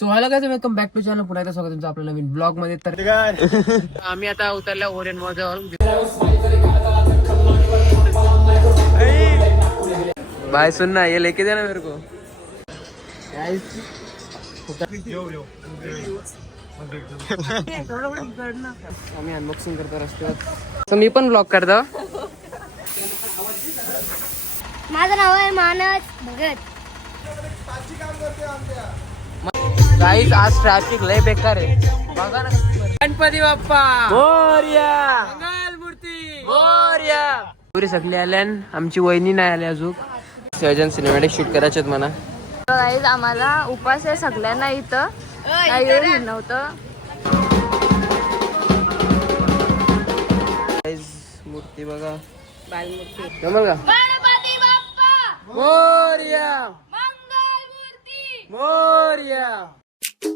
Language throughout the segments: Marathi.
सो हॅलो काय वेलकम बॅक टू चॅनल पुन्हा एकदा स्वागत तुमचं आपल्या नवीन ब्लॉगमध्ये. तर आम्ही आता उतरल्या ओरियन बाय सुन ना ये लेके देना मेरे को. आम्ही अनबॉक्सिंग करतो रस्त्यावर. मी पण ब्लॉग करतो. माझं नाव आहे मानस भगत. गाईज आज ट्रॅफिक लय बेकार आहे. बघा ना. गणपती बाप्पा. मोर्या मंगल मूर्ती. मोर्या पुरी सगळी आल्यान आमची वहिनी नाही आली अजून. सर्जन सिनेमॅटिक शूट करायचे म्हणा. गाईज आम्हाला उपास आहे सगळ्यांना इथं. काही वेळ नव्हतं गाईज मूर्ती बघा. जमल का? Morya Mangal Murti. Morya so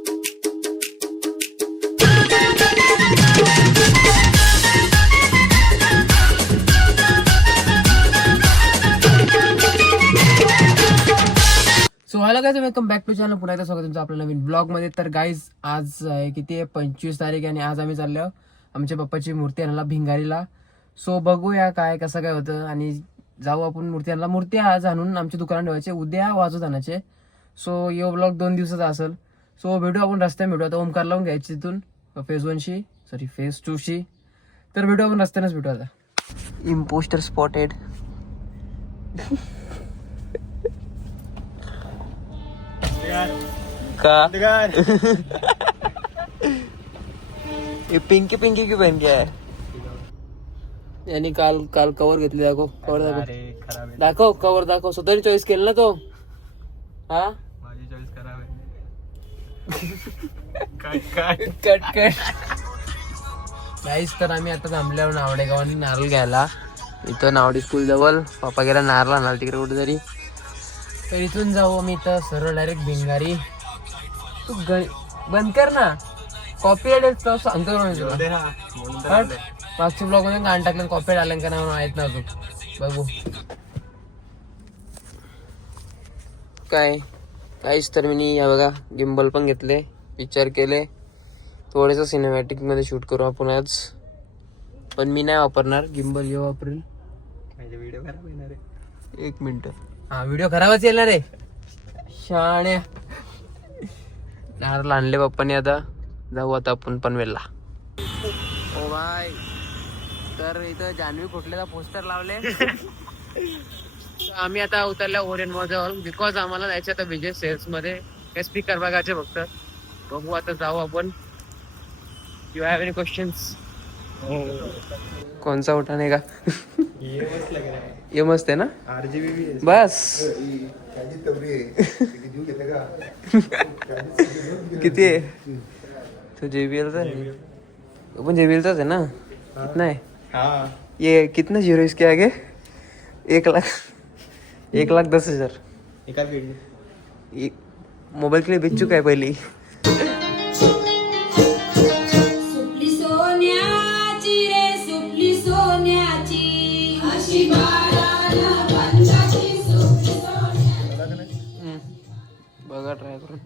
hello guys welcome back to channel पुन्हा एकदा स्वागत तुमचं आपल्या नवीन ब्लॉगमध्ये. तर गाईज आज आहे किती आहे? पंचवीस तारीख आणि आज आम्ही चाललो आमच्या पप्पाची मूर्ती आणायला भिंगारीला. सो बघूया काय कसं काय होतं आणि जाऊ आपण मूर्ती आणायला. मूर्ती आज आणून आमच्या दुकानात ठेवायचे. उद्या वाजत आणायचे सो यो ब्लॉग दोन दिवसाचा असेल. सो भेटू आपण रस्त्याने भेटू आता ओमकार लावून घ्यायची तिथून. फेज वनशी सॉरी फेज टूशी तर भेटू आपण रस्त्यानेच भेटू आता. इम्पोस्टर स्पॉटेड का? ये पिंकी पिंकी की बन गया है? यांनी काल काल कवर घेतली दाखव. कवर दाखव. दाखव कवर दाखव. स्वतःनी चॉईस केलं ना तो. हा? Cut cut. गाईस तर आम्ही आता थांबल्यावर नावडे गावाने नारळ घ्यायला. इथं नावडे स्कूल जवळ. पप्पा गेला नारळ आणाल तिकडे कुठेतरी. तर इथून जाऊ आम्ही इथं. सरळ डायरेक्ट भिंगारी. तू ग- बंद कर ना. कॉपी सांगतो ना मी तुला. हट. मागच्या ब्लॉगमध्ये गाण टाकलं कॉपी आलं का नाही माहीत ना अजून. बघू. काय? काहीच तर मी या बघा गिम्बल पण घेतले विचार केले. थोडेस सिनेमॅटिकमध्ये शूट करू आपण आज. पण मी नाही वापरणार गिम्बल हे वापरेल. एक मिनिट. हा व्हिडिओ खराबच येणार आहे. शाण्या. नारळ आणले पप्पाने आता. जाऊ आता आपण पनवेलला ओ बाय. तर इथं जान्हवी कुठल्याचा पोस्टर लावले. आम्ही आता उतरल्या ओरियनमध्ये बिकॉज आम्हाला जायचं आता विजय सेल्समध्ये. हे स्पीकर बघायचे फक्त बघू आता जाऊ आपण. यू हॅव एनी क्वेश्चन्स कोणचा उठाने का? ये मस्त आहे ना? बस. किती आहे? तो जेबीएलचा आहे. तो पण जेबीएलचाच आहे ना? कितना है. ये कितना जीरो इसके आगे? एक लाख. एक लाख दस हजार. ये मोबाइल के लिए बेच चुका है पहले. सुपली सोन्याची रे सुपली सोन्याची. अशी बाळाला पंचाची सुपली सोन्याची. बघा ट्राय करून.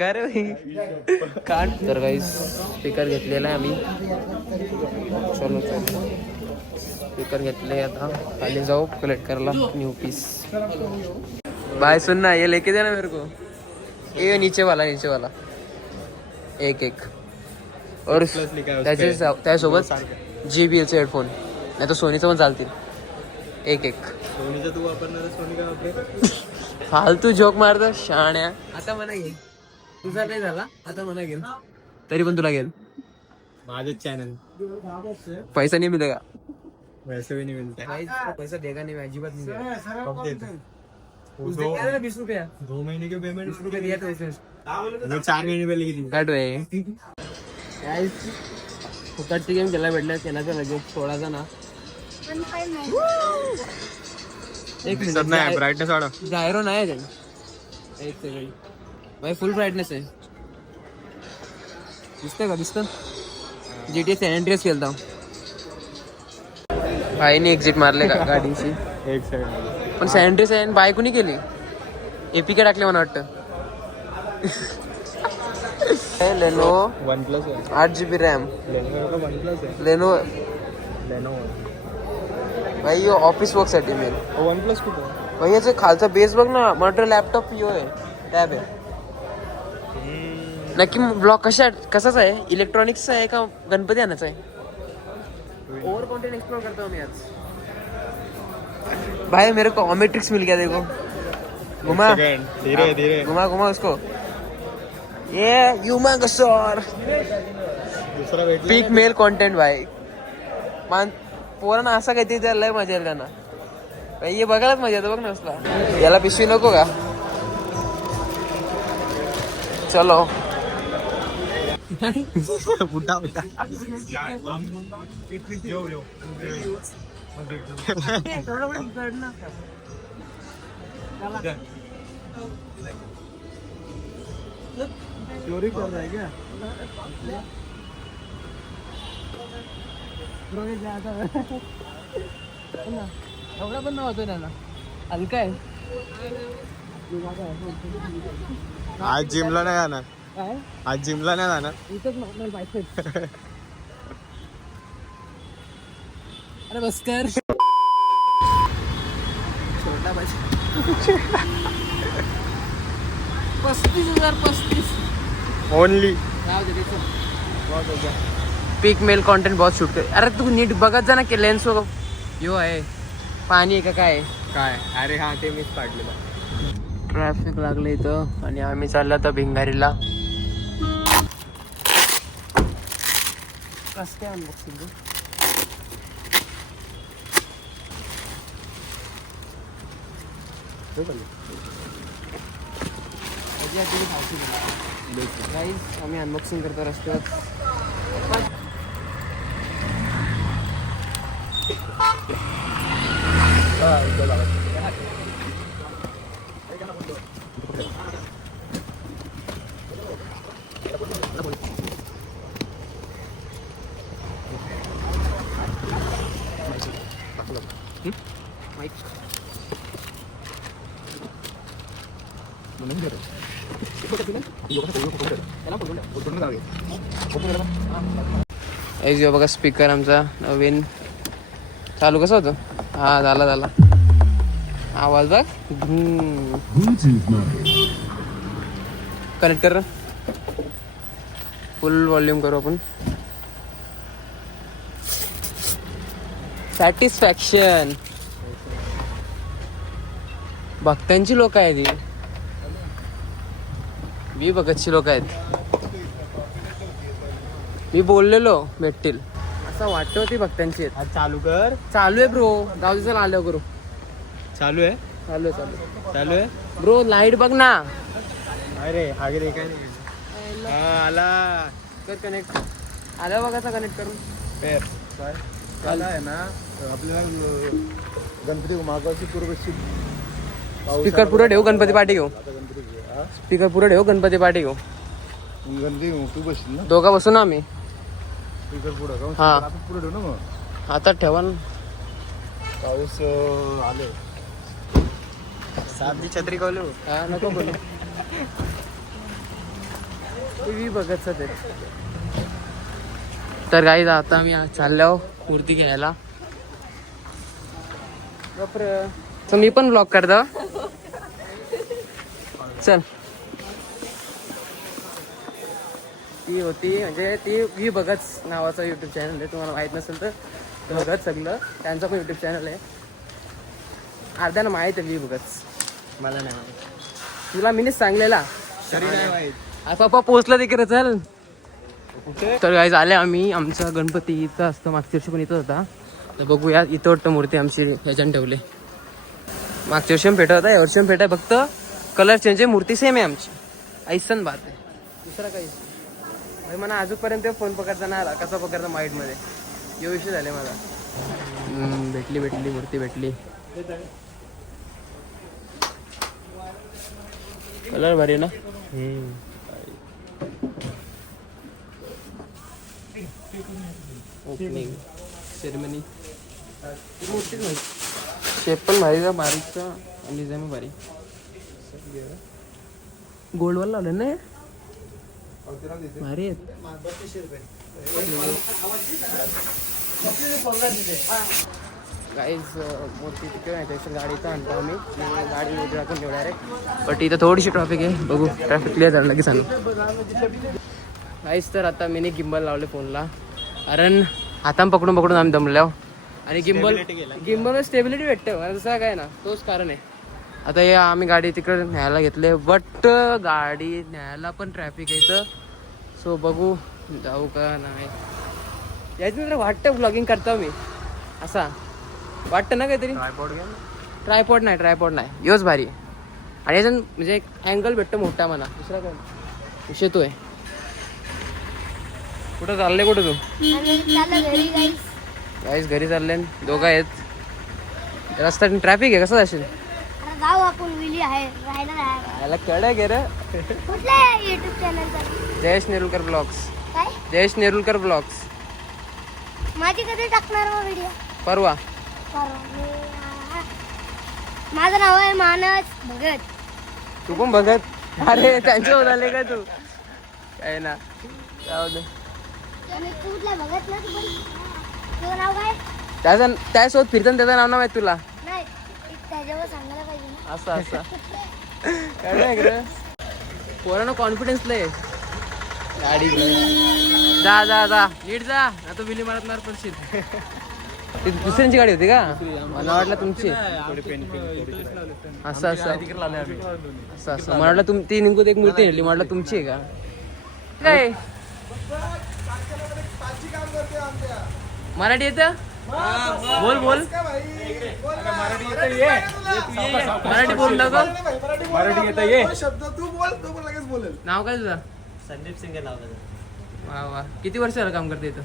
भाई कान तर काही स्पीकर घेतलेला आहे आम्ही. चलो चलो. स्पीकर घेतले आता. खाली जाऊ कलेक्ट करायला. न्यू पीस बाय सुन ना ये लेके देना मेरे को. ये नीचे वाला नीचे वाला एक एक. और त्याचे त्यासोबत जी बी एलचे हेडफोन नाही तर सोनीचं पण चालतील. एक एक. फालतू जोक मारतो शाण्या. आता मला घे तुझा नाही झाला? आता मला घेल तरी पण तुला घेल माझं चॅनल पैसा नाही मिळेगा वैसे भी नहीं मिलता भाई पैसा देगा नहीं मैं अजीबात नहीं देगा कब देते? उस दिन क्या था ना बीस रुपया. दो महीने के पेमेंट बीस रुपया दिया था उसने वो चार महीने पहले की थी। काट भाई फुकटची गेम खेळायला भेटल्या केला लगेच थोडासा ना. एक नाही ब्राईटनेस वाढव. जायरो नाही. एक सेकंड भाई फुल ब्राईटनेस आहे दिसतंय का दिसतं जी टी सॅन एंट्रीज केलता भाईने एक्झिट मारले का गाडीची एक सेकंड पण सॅनिटरीज आहे बाय कुणी केली एपीके टाकले मला वाटतं लेनो वन प्लस आठ जी बी रॅम लेनो लेनोवो भाई ऑफ़िस वर्क साठी मेन वन प्लस कुठं भाई याचं खालचा बेस बघ ना मला लॅपटॉप यो आहे टॅब आहे नक्की ब्लॉक कशा कसाच आहे? इलेक्ट्रॉनिक्सचा आहे का गणपती आणायचा आहे? ओवर कॉन्टेंट एक्सप्लोर करता मैं आज. भाई मेरे को ओमेट्रिक्स मिल गया देखो। घुमा। धीरे धीरे। घुमा घुमा उसको। ये दुसरा भेटला पीक मेल कॉन्टेंट भाई। मान पोरांना असं काहीतरी त्याला लय मजा येईल त्यांना. भाई हे बघायलाच मजा येतं बघ ना असला. याला पिशवी नको का? चलो. बुड्ढा होता चोरी कर रहा है क्या एवढा पण नव्हतो त्याला हलका आहे आज जिमला नाही जाणार. काय? आज जिमला नाही जाणार. इथंच नॉर्मल बायसेप अरे बस कर छोटा बायसेप पस्तीस हजार पस्तीस. ओनली पीक मेल कंटेंट बहुत शूट कर. अरे तू नीट बघत जा ना की लेन्स यो आहे. पाणी आहे का काय आहे? काय? अरे हा ते मीच काढलेलं ट्रॅफिक लागलं इथं. आणि आम्ही चाललो आता भिंगारीला. कसं काय अनबॉक्सिंग गाईज आम्ही अनबॉक्सिंग करतो रस्त्यावर एक जो बघा स्पीकर आमचा नवीन. चालू कसं होतं? हा झाला झाला. आवाज बघ. कनेक्ट कर. फुल वॉल्यूम करू आपण. सॅटिस्फॅक्शन भक्तांची लोक आहेत ही. भगतची लोक आहेत. मी बोललेलो भेटतील. असं वाटतं होती भक्तांची. आज चालू कर. चालू आहे ब्रो गाव दिवसाला आलो करू. चालू आहे? चालू आहे चालू आहे. चालू आहे? ब्रो लाइट बघ ना. अरे गे काय नाही. हा आला. कर कनेक्ट आलं बघाचा कनेक्ट करून. पेर काय? चालू आहे ना? आपल्याला गणपती स्पीकर पुढे ठेवू गणपती पाठी घेऊ. स्पीकर पुढे ठेवू गणपती पाठी घेऊ. गणपती तू बसशील ना? दोघा बसू ना आम्ही. स्पीकर पुढं का हा. आता पुढे ठेव ना मग. हातात ठेवा ना. पाऊस आले. साधी छत्री कवलो हा नको बोलू. टीव्ही बघत ते तर काही आता आम्ही आज चाललो मूर्ती घ्यायला. तर मी पण ब्लॉग करतो. चल. ती होती म्हणजे ती व्ही भगत नावाचा युट्यूब चॅनल आहे तुम्हाला माहीत नसेल तर भगत सगळं. त्यांचा पण युट्यूब चॅनल आहे. अर्ध्याला माहीत आहे व्ही भगत मला नाही माहीत. तुला मीच सांगलेला. पप्पा पोहोचला तिकडे चल. तर काय आले आम्ही. आमचा गणपती इथं असतं मागच्या वर्षी पण इथं होता. तर बघूया इथं वाटतं मूर्ती आमची ह्याच्यानं ठेवले. मागच्या वर्षी पेटा होता या वर्षी पेटा आहे फक्त कलर चेंज आहे मूर्ती सेम आहे आमची. ऐसन बात आहे. दुसरा काही? मला अजूनपर्यंत फोन पकडता नाही आला. कसा पकडता माइंडमध्ये यो विषय झाले मला. भेटली भेटली मूर्ती भेटली. कलर भारी ना? ओपनिंग सेरेमनी शेप पण भारी का? बारीकचा आणि डिझाईन भारी. गोल्डवाला लावलं ना? भारी आहेत. गाईज मूर्ती तिकडे नाही त्याच्या गाडीचं आणतो आम्ही. गाडी वगैरे टाकून घेऊ डायरेक्ट बट इथं थोडीशी ट्रॅफिक आहे. बघू ट्रॅफिक क्लिअर झालं की सांगू गाईज तर आता मीने गिंबल लावले फोनला कारण हाताम पकडून पकडून आम्ही दमलो आणि गिंबल गिंबल स्टेबिलिटी भेटते. मला तसं काय ना तोच कारण आहे. आता हे आम्ही गाडी तिकडे न्यायला घेतले बट गाडी न्यायला पण ट्रॅफिक आहे इथं. सो बघू जाऊ का नाही. याच्यानंतर वाटतं ब्लॉगिंग करतो मी. असा. वाटतं ना काहीतरी? ट्रायपॉड नाही ट्रायपॉड नाही. योच भारी. आणि याच्यात म्हणजे एक अँगल भेटतो मोठा मला. दुसरा काय? विषय तो आहे. कुठं चालले कुठं तू? गाईस घरी चालले. दोघं आहेत. रस्त्यात ट्रॅफिक आहे कसं जाशील? जाऊ आपण विली आहे राहायला याला रे कुठल्या युट्यूब चॅनलचा जयेश नेरुलकर ब्लॉग्स. काय? जयेश नेरुलकर ब्लॉग्स. माझी कधी टाकणार मग व्हिडिओ परवा. माझं नाव आहे मानस भगत. तू पण बघत अरे त्यांच्यावर आले का तू? काय ना. जाऊ दे. आणि तू कुठला भगत ना? तू पण तुझं नाव काय? त्याचं त्यासोबत फिरताना त्याचं नाव नाव आहे तुला. नाही. त्याच्यावर सांगायला पाहिजे. असं असं. काय नाही रे पोरानं कॉन्फिडन्स लय. गाडी. जा जा जा. नीट जा. ना तो बिली मारत मार पडशील. ती दुसऱ्यांची गाडी होती का? मला वाटलं तुमची. असं असं. असं असं. मला वाटलं तुम ती निघून एक मूर्ती नेली. म्हटलं तुमची आहे का? काय? मराठी येतं? बोल बोल. मराठी बोल ना गं. मराठी येतं ये. नाव काय तुझं? संदीप सिंगे नाव आहे वा वा. किती वर्ष झालं काम करते इथं?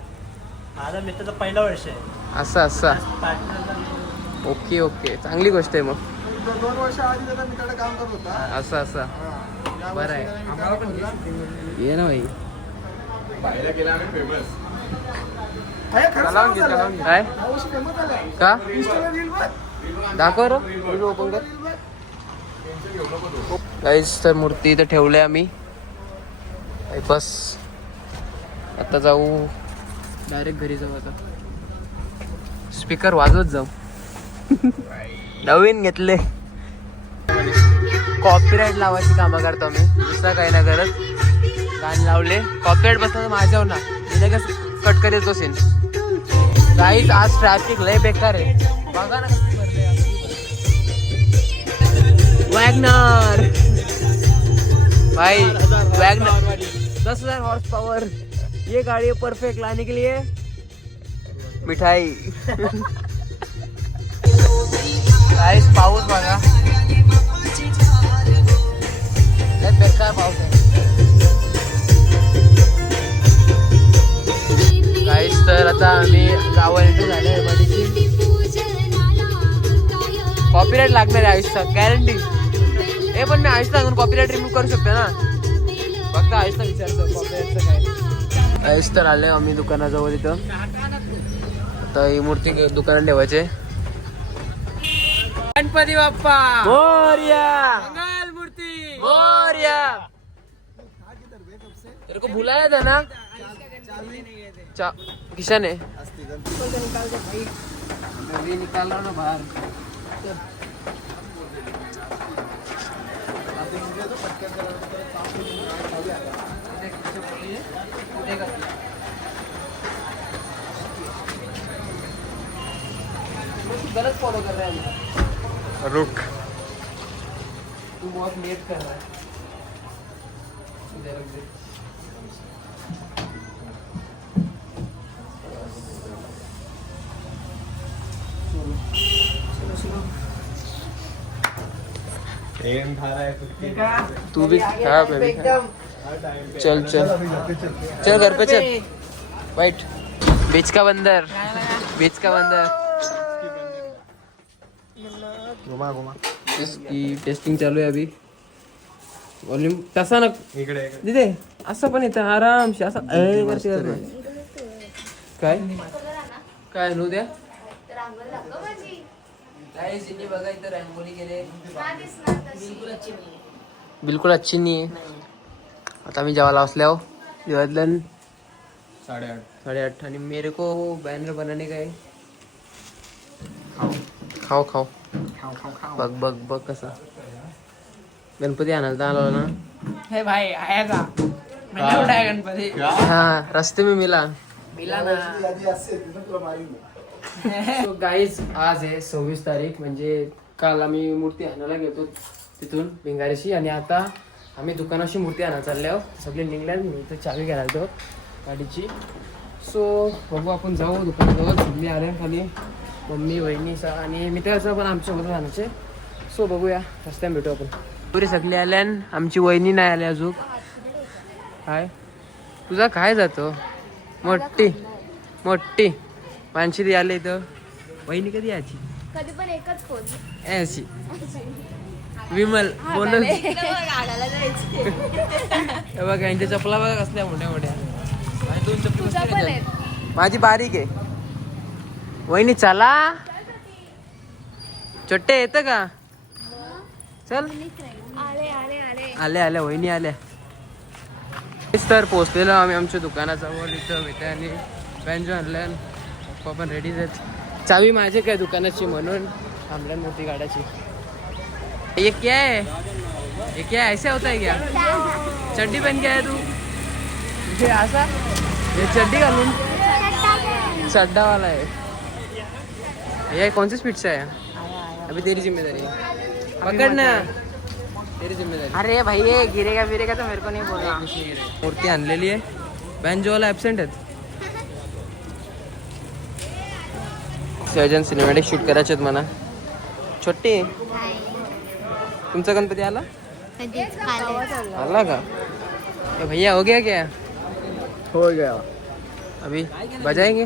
माझा मित्राचं पहिलं वर्ष आहे. असं असं. पार्टनरला ओके ओके. चांगली गोष्ट आहे मग. दोन वर्ष आधी त्याला काम करत होता. असं असं. बरं आहे. ये ना भाई काय? का? दाखव ओपन कर. काहीच तर मूर्ती इथं ठेवल्या आम्ही. बस. आता जाऊ. डायरेक्ट घरी जाऊ आता. स्पीकर वाजवत जाऊ. नवीन घेतले. कॉपीराईट लावायची कामं करतो आम्ही. दुसरं काही नाही करत. गाणी लावले. कॉपीराईट बसला माझ्यावर ना. मी लगेच कट करीत तो सीन काहीच आज ट्रॅफिक लय बेकार आहे. बघा ना वॅगनर भाई वैगनर दस हजार हॉर्स पावर ये गाड़ी परफेक्ट लाने के लिए मिठाई. पाऊस बघा. लय बेकार पाऊस आहे. तर आता आम्ही गावाला एंट्री झाले कॉपीराईट लागणार आहे आयुष्यात गॅरंटी हे पण मी आयुष्य लागून कॉपीराईट रिमूव्ह करू शकतो ना? फक्त आयुष्य विचारतो कॉपीराईटचं काय? आयुष तर आले आम्ही दुकानाजवळ इथं. आता ही मूर्ती दुकानात ठेवायचे गणपती बाप्पा! मंगल मूर्ती! मोर्या! तेरे को बुलाया था ना? चा किशन है। अभी निकाल रहा ना बाहर। गलत फॉलो कर रहा है रुक। तू बहुत लेट कर रहा है। तू भी मैं भी चल चल। चल घर पे चल। वाइट बीच का बंदर। बेच का बंदर। घुमा घुमा। इसकी टेस्टिंग चालू आहे अभी। वॉल्यूम तसा ना इकडे दिदे असं पण येतं आरामशी असं. काय? काय नू द्या. काय सिनी बघा इथं रांगोळी गेले बिलकुल अच्छी नाही आहे आता आम्ही जेवायला असल्यावर जेवायला साडेआठ साडेआठ आणि मेरे को बैनर बनाने का है खाओ खाओ बघ बघ बघ कसा गणपती आणायला आलो ना हे भाई आया मैंने उठाया गणपति हाँ रास्ते में मिला मिला ना सो गाईज आज आहे सव्वीस तारीख म्हणजे काल आम्ही मूर्ती आणायला गेलो तिथून भिंगारीशी आणि आता आम्ही दुकानाशी मूर्ती आणायला आहोत सगळे निघल्या मी तर चावी घ्यायला आलतो गाडीची. सो बघू आपण जाऊ दुकानाजवळ. सगळी आल्या खाली. मम्मी वहिनी सा आणि मित्राचं पण आमच्यासोबत आणायचे सो बघूया. रस्त्याने भेटू आपण. बरी सगळी आल्यान आमची वहिनी नाही आली अजून. काय तुझा काय जातो? मोठी. मोठी. ती आले इथं. वहिनी कधी यायची? कधी पण एकच फोन अशी विमल हे बघा यांच्या चपला बघा कसल्या मोठ्या मोठ्या. दोन चपला? माझी बारीक आहे. वहिनी चला. छोटे येतं का? चल. आले आले आले. आल्या आल्या वहिनी आल्या. तर पोचलेलो आम्ही आमच्या दुकानाजवळ इथं मित्रांनी बँजो आणल्या पप्पा पण रेडीच आहेत. चावी माझे काय दुकानाची म्हणून. थांबल्या मोठी गाड्याची. ये. क्या है ये क्या है? ऐसे होता है क्या? चड्डी पहन के आया तू? ये ऐसा ये चड्डी घालून. चड्डा वाला है ये कौन सी स्पीड से है अभी तेरी जिम्मेदारी है. पकड़ना तेरी जिम्मेदारी अरे भाई ये गिरेगा गिरेगा तो मेरे को नहीं बोलना। मूर्ती आणलेली आहे. बँजोवाला ॲबसेंट आहेत. सहजन सिनेमॅटिक शूट करायचे आहेत म्हणा. छोटे. तुमचा गणपती आला? आला का? ए भैया हो गया क्या? हो गया. अभी बजाएंगे?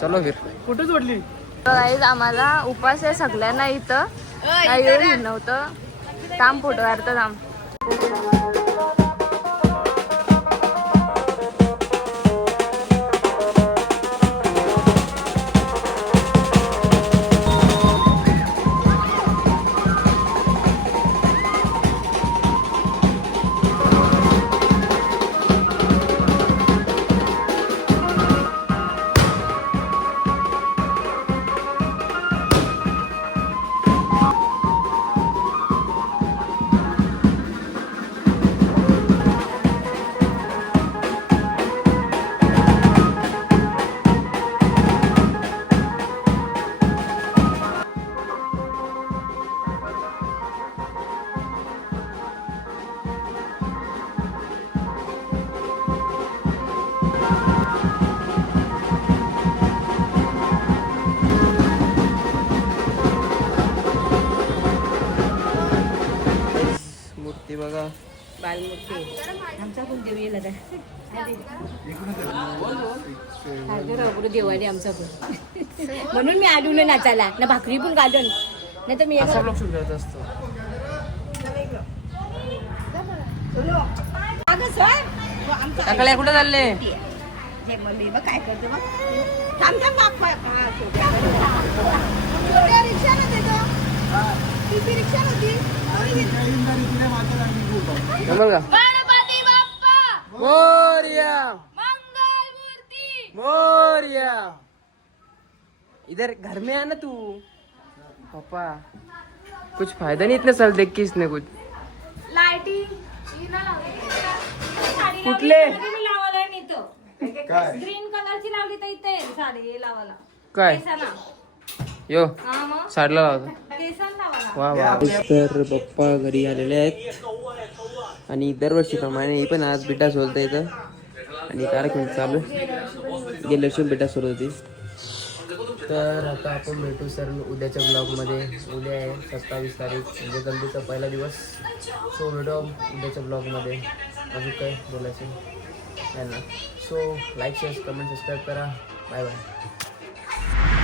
चलो फिर. कुठे सोडली? गाईज आम्हाला उपास आहे सगळ्यांना इथं. काही नव्हतं. थांब फोटो काढतं थांब. देवाने आमचा पण म्हणून मी आलो नाही नाचायला. ना भाकरी पण घालून. नाही तर मी असा ब्लॉग शूट करत असतो. सकाळी कुठे चालले? काय करतो मग थांब थांब बाप बाप. हा, छोट्या. जमल का? मोरिया. इधर घर में आना तू. पापा कुछ फायदा नहीं इतने साल देख के इसने कुछ. कुठले? काय? ग्रीन कलरची लावली तर इथे साडी लावायला. काय? केसाला. यो हा मग? साडला लावतो केसाला लावायला. वा वा. तर पप्पा घरी आलेले आहेत. आणि दरवर्षीप्रमाणे ही पण आज बिड्डा सोलता येतं आणि कार्यक्रम चालू. गेल्या वर्षी बिड्डा सुरू होती. तर आता आपण भेटू सर उद्याच्या ब्लॉगमध्ये. उद्या आहे सत्तावीस तारीख म्हणजे गणपतीचा पहिला दिवस. सो भेटू उद्याच्या ब्लॉगमध्ये. अजून काय बोलायचं? यांना so like share comment subscribe करा. Bye bye